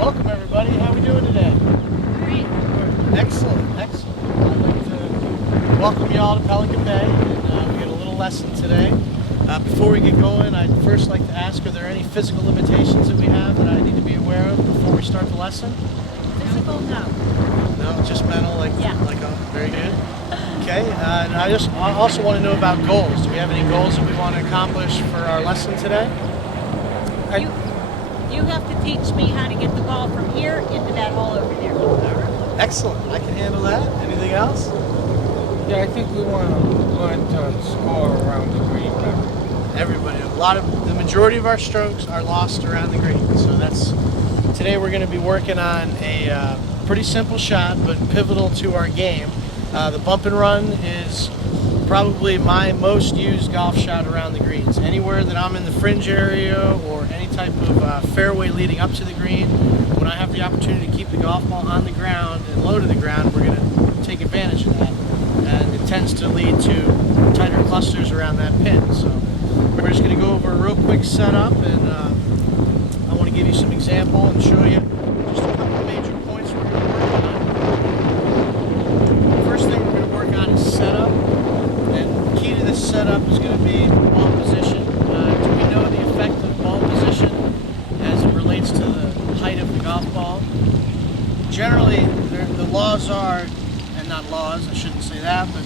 Welcome everybody. How are we doing today? Great. Excellent, excellent. I'd like to welcome you all to Pelican Bay, and we get a little lesson today. Before we get going, I'd first like to ask, are there any physical limitations that we have that I need to be aware of before we start the lesson? Physical, no. No, just mental, Yeah. very good. Okay, and I also want to know about goals. Do we have any goals that we want to accomplish for our lesson today? You have to teach me how to get the ball from here into that hole over there. Excellent, I can handle that. Anything else? Yeah, I think we want to learn to score around the green better. Everybody, the majority of our strokes are lost around the green. So today we're going to be working on a pretty simple shot, but pivotal to our game. The bump and run is probably my most used golf shot around the greens. Anywhere that I'm in the fringe area or any type of fairway leading up to the green, when I have the opportunity to keep the golf ball on the ground and low to the ground, we're going to take advantage of that. And it tends to lead to tighter clusters around that pin. So we're just going to go over a real quick setup, and I want to give you some example and show you just a couple of major points we're going to work on. First thing we're going to work on is setup, and the key to this setup is going to be ball position. Do we know the effect of ball position as it relates to the height of the golf ball? Generally, the laws are, and not laws, I shouldn't say that, but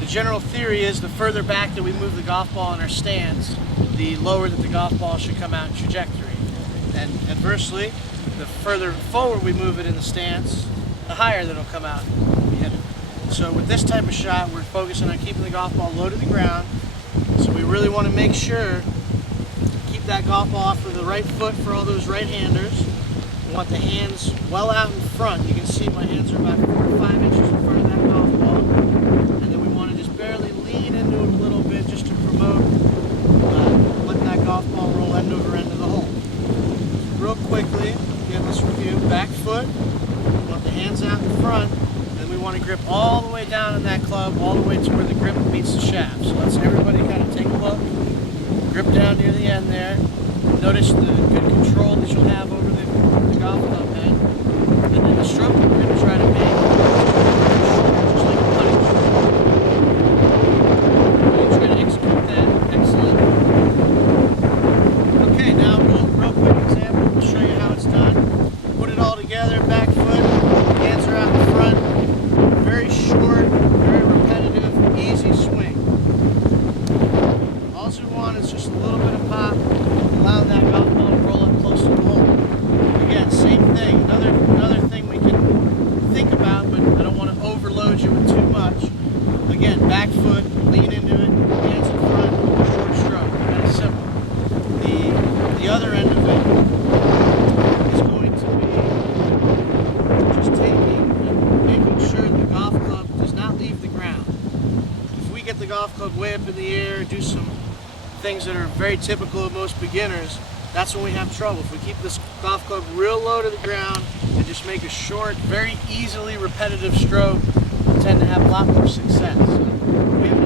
the general theory is the further back that we move the golf ball in our stance, the lower that the golf ball should come out in trajectory. And adversely, the further forward we move it in the stance, the higher that it'll come out when we hit it. So with this type of shot, we're focusing on keeping the golf ball low to the ground. So we really want to make sure to keep that golf ball off of the right foot for all those right-handers. We want the hands well out in front. You can see my hands are about 4 to 5 inches in front of that golf ball. And then we want to just barely lean into it a little bit just to promote letting that golf ball roll end over end of the hole. Real quickly, again, let's review. Back foot, we want the hands out in front, and we want to grip all the way down in that club, all the way to where the grip meets the shaft. So let's everybody kind of take a look. Grip down near the end there. Notice the good control that you'll have over the golf club head. And then the stroke we're going to try to make just like a putting stroke. We're going to try to execute that. Excellent. Okay, now real quick example. We'll show you how it's done. Put it all together, back foot, hands are out in front. Very short, very repetitive, easy swing. All we want is just a little bit of pop, allow that golf ball to roll up close to the hole. Again, same thing. Another thing we can think about, but I don't want to overload you with too much. Again, back foot, lean into it, hands in front, short stroke. Kind of simple. The other end of it is going to be just taking and making sure the golf club does not leave the ground. If we get the golf club way up in the air, do some things that are very typical of most beginners, that's when we have trouble. If we keep this golf club real low to the ground and just make a short, very easily repetitive stroke, we tend to have a lot more success. So we have